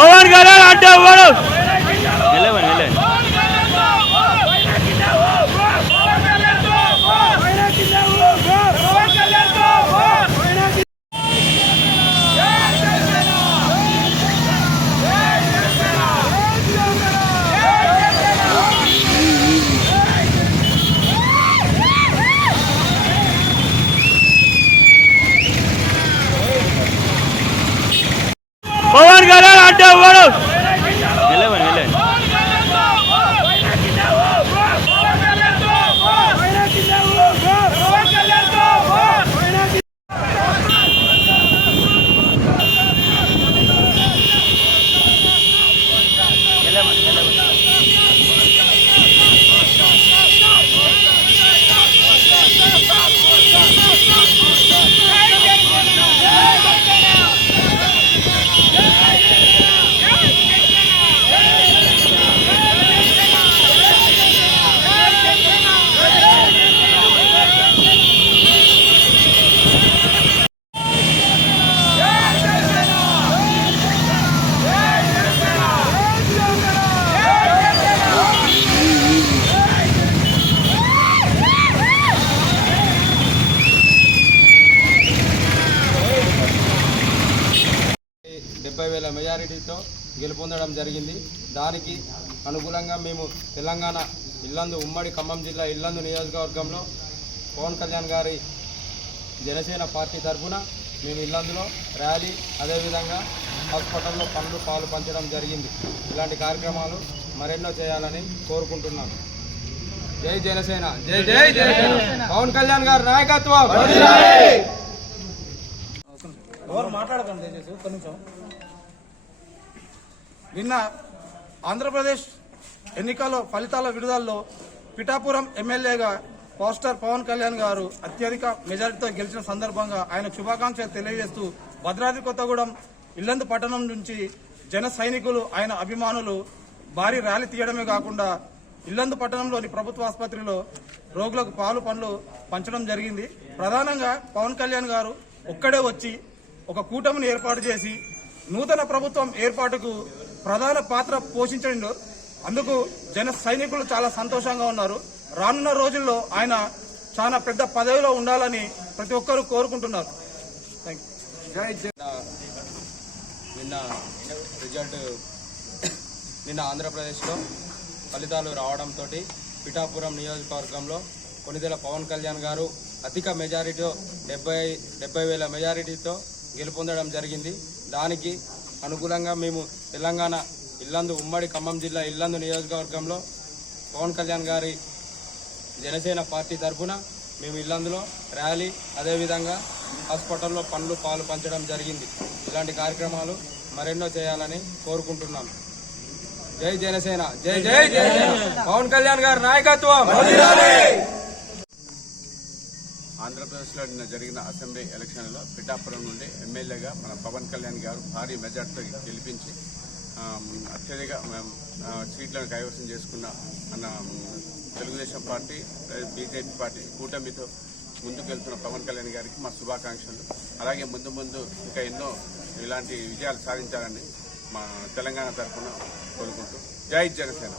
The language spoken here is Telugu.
పవన్ కళ్యాణ్ అంటే ఎవడు పవన్ కళ్యాణ్ అంటే ఎవడు మెజారిటీతో గెలుపొందడం జరిగింది. దానికి అనుగుణంగా మేము తెలంగాణ ఇల్లందు ఉమ్మడి ఖమ్మం జిల్లా ఇల్లందు నియోజకవర్గంలో పవన్ కళ్యాణ్ గారి జనసేన పార్టీ తరఫున మేము ఇల్లందులో ర్యాలీ అదేవిధంగా హాస్పిటల్లో పాలు పంచడం జరిగింది. ఇలాంటి కార్యక్రమాలు మరెన్నో చేయాలని కోరుకుంటున్నాను. జై జనసేన, జై జై జనసేన, పవన్ కళ్యాణ్ గారి నాయకత్వం. మాట్లాడకండి దయచేసి ఒక్క నిమిషం. నిన్న ఆంధ్రప్రదేశ్ ఎన్నికల ఫలితాల విడుదలలో పిఠాపురం ఎమ్మెల్యేగా పోస్టర్ పవన్ కళ్యాణ్ గారు అత్యధిక మెజారిటీతో గెలిచిన సందర్భంగా ఆయన శుభాకాంక్షలు తెలియజేస్తూ భద్రాద్రి కొత్తగూడెం ఇల్లందు పట్టణం నుంచి జన సైనికులు ఆయన అభిమానులు భారీ ర్యాలీ తీయడమే కాకుండా ఇల్లందు పట్టణంలోని ప్రభుత్వ ఆసుపత్రిలో రోగులకు పాలు పండ్లు పంచడం జరిగింది. ప్రధానంగా పవన్ కళ్యాణ్ గారు ఒక్కడే వచ్చి ఒక కూటమిని ఏర్పాటు చేసి నూతన ప్రభుత్వం ఏర్పాటుకు ప్రధాన పాత్ర పోషించడంలో అందుకు జన సైనికులు చాలా సంతోషంగా ఉన్నారు. రానున్న రోజుల్లో ఆయన చాలా పెద్ద పదవిలో ఉండాలని ప్రతి ఒక్కరూ కోరుకుంటున్నారు. నిన్న ఆంధ్రప్రదేశ్లో ఫలితాలు రావడంతో పిఠాపురం నియోజకవర్గంలో కొనిదెల పవన్ కళ్యాణ్ గారు అధిక మెజారిటీతో 70,000 మెజారిటీతో గెలుపొందడం జరిగింది. దానికి అనుగుణంగా మేము తెలంగాణ ఇల్లందు ఉమ్మడి ఖమ్మం జిల్లా ఇల్లందు నియోజకవర్గంలో పవన్ కళ్యాణ్ గారి జనసేన పార్టీ తరఫున మేము ఇల్లందులో ర్యాలీ అదేవిధంగా హాస్పిటల్లో పాలు పంచడం జరిగింది. ఇలాంటి కార్యక్రమాలు మరెన్నో చేయాలని కోరుకుంటున్నాను. జై జనసేన, జై జై జనసేన, పవన్ కళ్యాణ్ గారి నాయకత్వం. ఆంధ్రప్రదేశ్లో నిన్న జరిగిన అసెంబ్లీ ఎలక్షన్లో పిఠాపురం నుండి ఎమ్మెల్యేగా మన పవన్ కళ్యాణ్ గారు భారీ మెజార్టీతో గెలిపించి అత్యధిక సీట్లను కైవసం చేసుకున్న అన్న తెలుగుదేశం పార్టీ బీజేపీ పార్టీ కూటమితో ముందుకెళ్తున్న పవన్ కళ్యాణ్ గారికి మా శుభాకాంక్షలు. అలాగే ముందు ఇంకా ఎన్నో ఇలాంటి విజయాలు సాధించాలని మా తెలంగాణ తరఫున కోరుకుంటూ జై జనసేన.